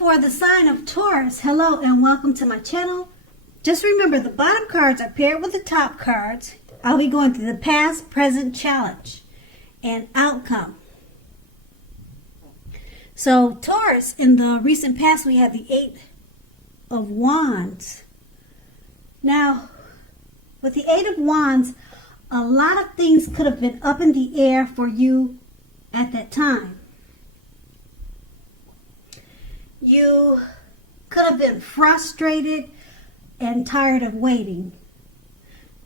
for the sign of Taurus, hello and welcome to my channel. Just remember, the bottom cards are paired with the top cards. I'll be going through the past, present, challenge, and outcome. So Taurus, in the recent past, we had the 8 of Wands. Now, with the 8 of Wands, a lot of things could have been up in the air for you at that time. You could have been frustrated and tired of waiting.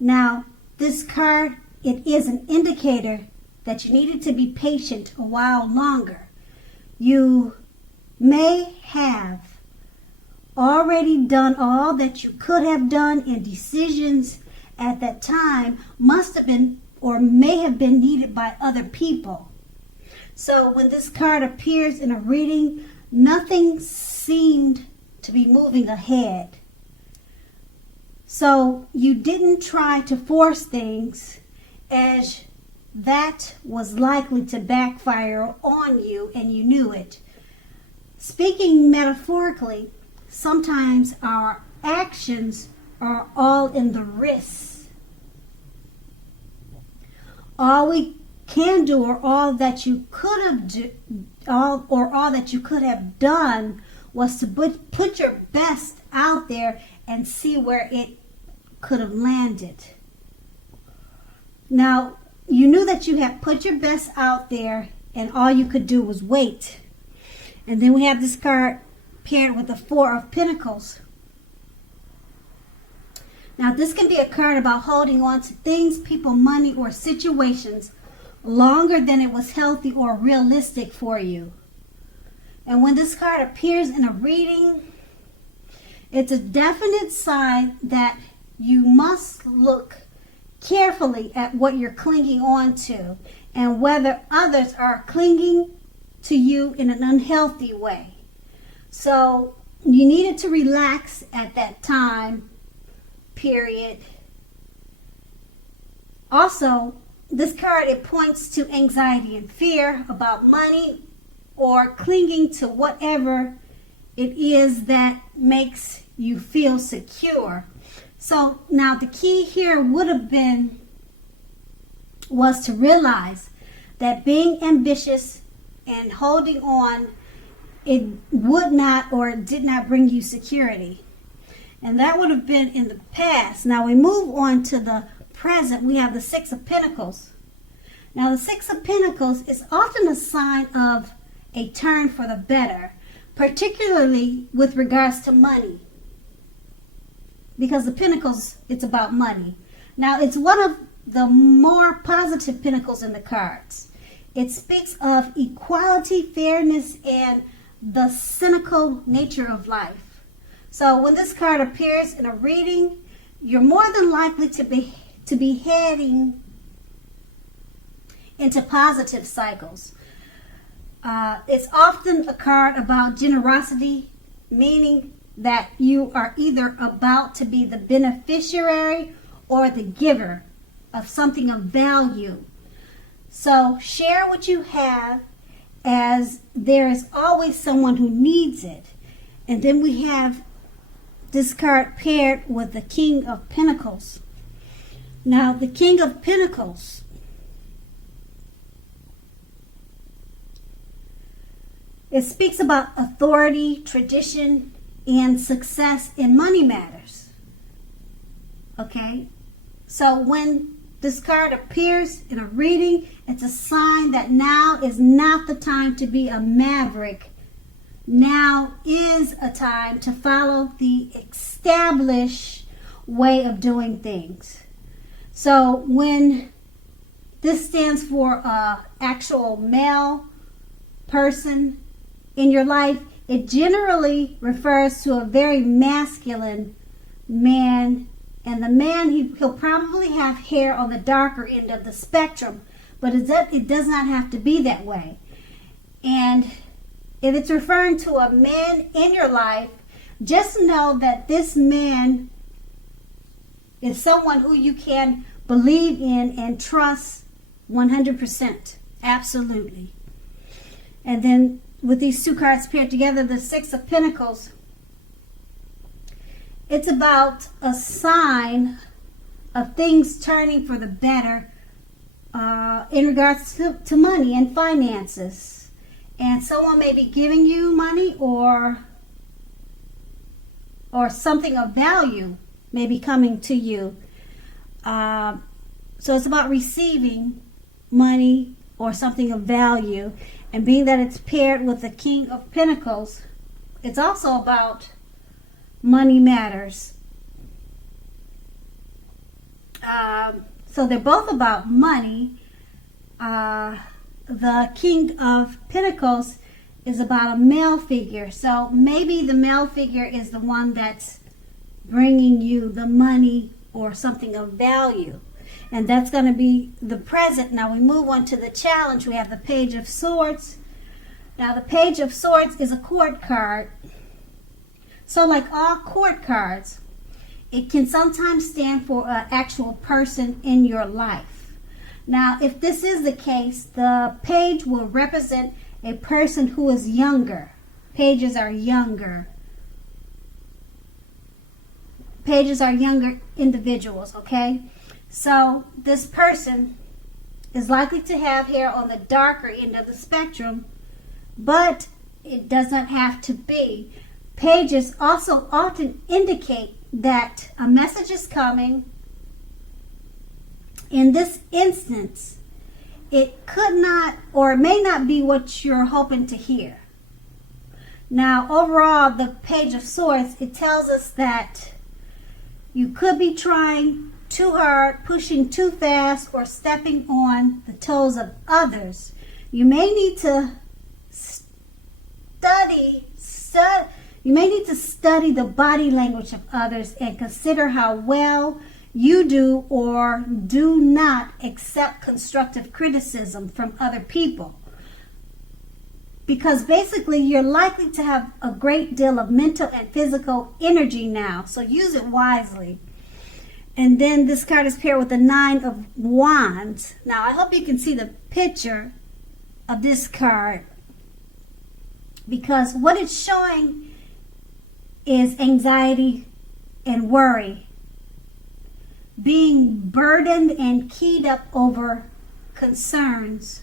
Now, this card, it is an indicator that you needed to be patient a while longer. You may have already done all that you could have done, and decisions at that time must have been or may have been needed by other people. So when this card appears in a reading, nothing seemed to be moving ahead. So you didn't try to force things, as that was likely to backfire on you and you knew it. Speaking metaphorically, sometimes our actions are all in the wrists. All we can do, or all that you could have done, was to put your best out there and see where it could have landed. Now, you knew that you had put your best out there and all you could do was wait. And then we have this card paired with the 4 of Pentacles. Now, this can be a card about holding on to things, people, money, or situations longer than it was healthy or realistic for you. And when this card appears in a reading, it's a definite sign that you must look carefully at what you're clinging on to and whether others are clinging to you in an unhealthy way. So you needed to relax at that time period. Also, this card, it points to anxiety and fear about money or clinging to whatever it is that makes you feel secure. So now the key here was to realize that being ambitious and holding on, it would not or it did not bring you security. And that would have been in the past. Now we move on to the present. We have the 6 of Pentacles. Now the 6 of Pentacles is often a sign of a turn for the better, particularly with regards to money. Because the Pentacles, it's about money. Now it's one of the more positive Pentacles in the cards. It speaks of equality, fairness, and the cynical nature of life. So when this card appears in a reading, you're more than likely to be heading into positive cycles. It's often a card about generosity, meaning that you are either about to be the beneficiary or the giver of something of value. So share what you have, as there is always someone who needs it. And then we have this card paired with the King of Pentacles. Now the King of Pentacles, it speaks about authority, tradition, and success in money matters. Okay? So when this card appears in a reading, it's a sign that now is not the time to be a maverick. Now is a time to follow the established way of doing things. So when this stands for an actual male person in your life, it generally refers to a very masculine man. And the man, he'll probably have hair on the darker end of the spectrum, but it does not have to be that way. And if it's referring to a man in your life, just know that this man is someone who you can believe in and trust 100%. Absolutely. And then with these two cards paired together, the Six of Pentacles, it's about a sign of things turning for the better in regards to money and finances. And someone may be giving you money, or something of value may be coming to you. So it's about receiving money or something of value. And being that it's paired with the King of Pentacles, it's also about money matters. So they're both about money. The King of Pentacles is about a male figure. So maybe the male figure is the one that's bringing you the money or something of value. And that's going to be the present. Now we move on to the challenge. We have the Page of Swords. Now the Page of Swords is a court card. So like all court cards, it can sometimes stand for an actual person in your life. Now if this is the case, the page will represent a person who is younger. Pages are younger. Pages are younger individuals, okay? So this person is likely to have hair on the darker end of the spectrum, but it doesn't have to be. Pages also often indicate that a message is coming. In this instance, it could not or may not be what you're hoping to hear. Now, overall, the Page of Swords, it tells us that you could be trying too hard, pushing too fast, or stepping on the toes of others. You may need to study the body language of others and consider how well you do or do not accept constructive criticism from other people. Because basically you're likely to have a great deal of mental and physical energy now, so use it wisely. And then this card is paired with the Nine of Wands. Now I hope you can see the picture of this card, because what it's showing is anxiety and worry, being burdened and keyed up over concerns.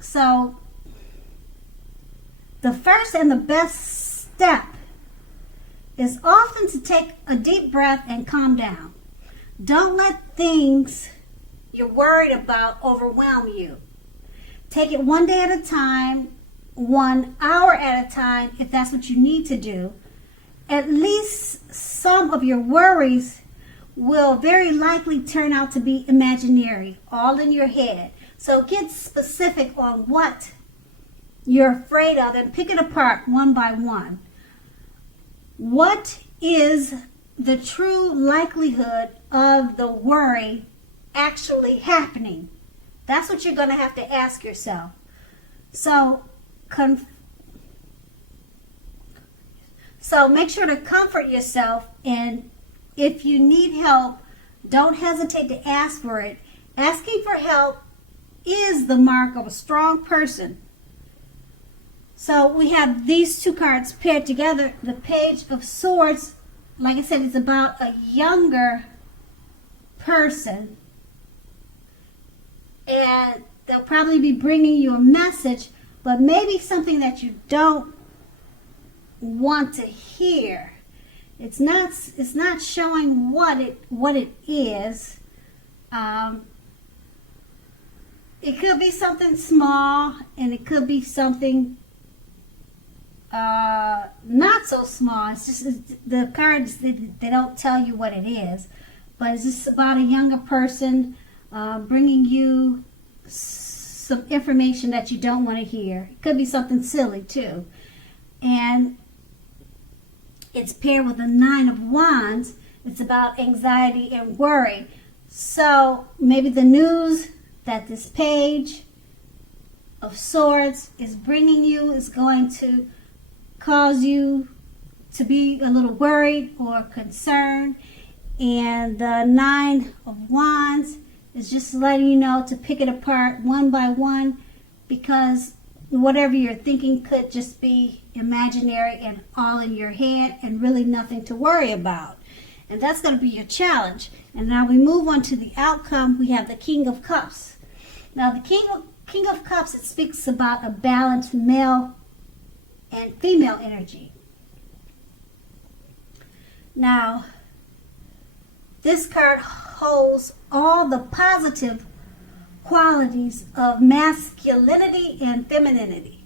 So the first and the best step is often to take a deep breath and calm down. Don't let things you're worried about overwhelm you. Take it one day at a time, 1 hour at a time, if that's what you need to do. At least some of your worries will very likely turn out to be imaginary, all in your head. So get specific on what you're afraid of and pick it apart one by one. What is the true likelihood of the worry actually happening? That's what you're going to have to ask yourself. So make sure to comfort yourself, and if you need help, don't hesitate to ask for it. Asking for help is the mark of a strong person. So we have these two cards paired together. The Page of Swords, like I said, is about a younger person. And they'll probably be bringing you a message, but maybe something that you don't want to hear. It's not showing what it is. It could be something small, and it could be something not so small. It's just the cards, they don't tell you what it is, but it's just about a younger person bringing you some information that you don't want to hear. It could be something silly too. And it's paired with the Nine of Wands. It's about anxiety and worry. So maybe the news that this Page of Swords is bringing you is going to cause you to be a little worried or concerned. And the Nine of Wands is just letting you know to pick it apart one by one, because whatever you're thinking could just be imaginary and all in your head and really nothing to worry about. And that's going to be your challenge. And now we move on to the outcome. We have the King of Cups. Now the King of Cups, it speaks about a balanced male and female energy. Now, this card holds all the positive qualities of masculinity and femininity,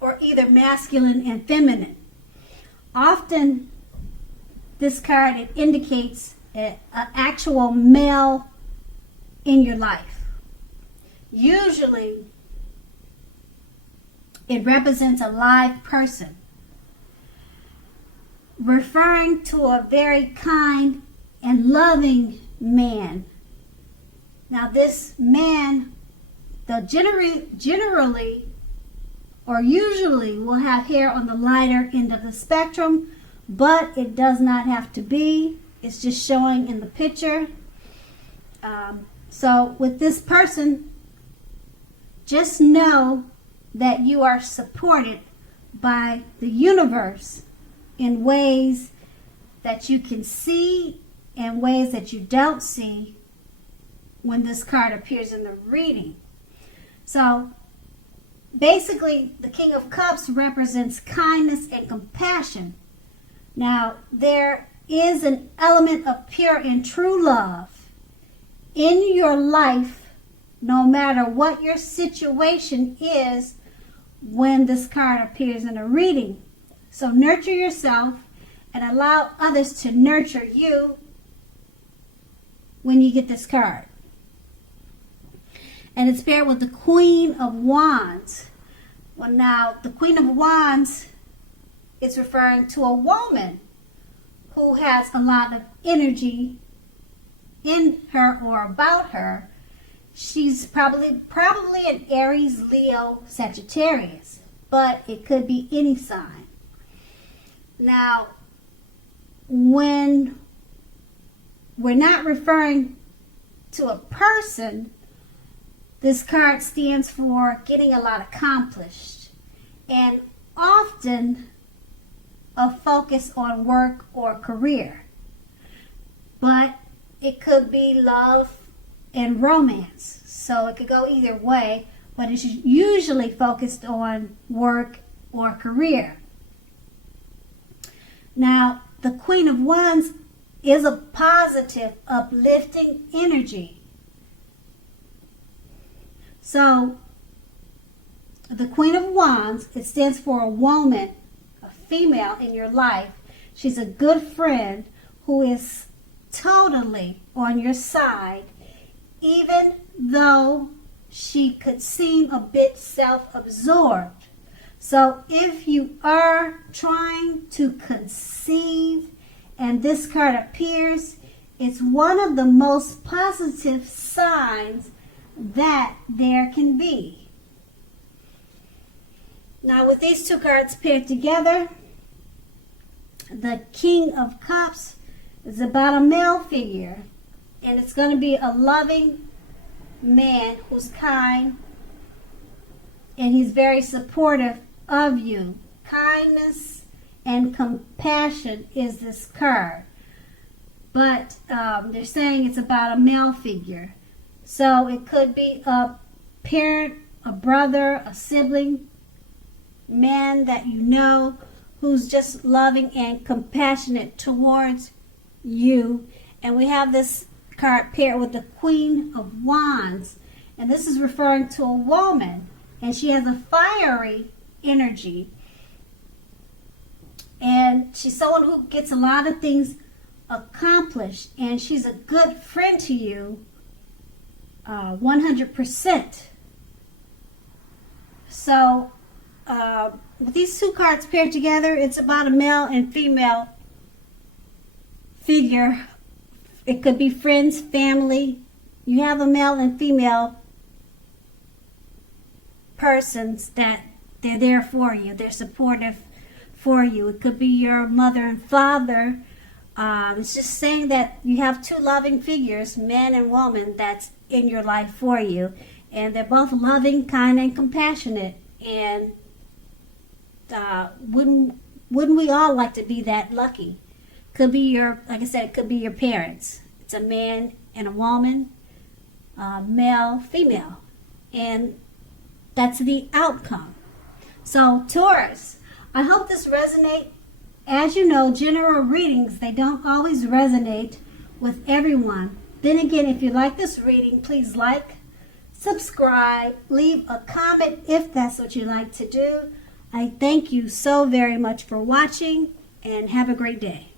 or either masculine and feminine. Often, this card, it indicates an actual male in your life. Usually, it represents a live person, referring to a very kind and loving man. Now this man, they'll generally or usually will have hair on the lighter end of the spectrum, but it does not have to be. It's just showing in the picture. So with this person, just know that you are supported by the universe in ways that you can see and ways that you don't see when this card appears in the reading. So basically, the King of Cups represents kindness and compassion. Now, there is an element of pure and true love in your life, no matter what your situation is when this card appears in a reading. So nurture yourself and allow others to nurture you when you get this card. And it's paired with the Queen of Wands. Well, now, the Queen of Wands is referring to a woman who has a lot of energy in her or about her. She's probably an Aries, Leo, Sagittarius, but it could be any sign. Now, when we're not referring to a person, this card stands for getting a lot accomplished and often a focus on work or career. But it could be love and romance. So it could go either way, but it's usually focused on work or career. Now, the Queen of Wands is a positive, uplifting energy. So, the Queen of Wands, it stands for a woman, a female in your life. She's a good friend who is totally on your side, even though she could seem a bit self-absorbed. So, if you are trying to conceive and this card appears, it's one of the most positive signs that there can be. Now, with these two cards paired together, the King of Cups is about a male figure, and it's going to be a loving man who's kind, and he's very supportive of you. Kindness and compassion is this card, but they're saying it's about a male figure. So it could be a parent, a brother, a sibling, man that you know who's just loving and compassionate towards you. And we have this card paired with the Queen of Wands. And this is referring to a woman. And she has a fiery energy. And she's someone who gets a lot of things accomplished. And she's a good friend to you. 100%. So, with these two cards paired together, it's about a male and female figure. It could be friends, family. You have a male and female persons that they're there for you. They're supportive for you. It could be your mother and father. It's just saying that you have two loving figures, man and woman, that's in your life for you. And they're both loving, kind, and compassionate. And wouldn't we all like to be that lucky? Could be your, like I said, it could be your parents. It's a man and a woman, male, female. And that's the outcome. So Taurus, I hope this resonates. As you know, general readings, they don't always resonate with everyone. Then again, if you like this reading, please like, subscribe, leave a comment if that's what you like to do. I thank you so very much for watching, and have a great day.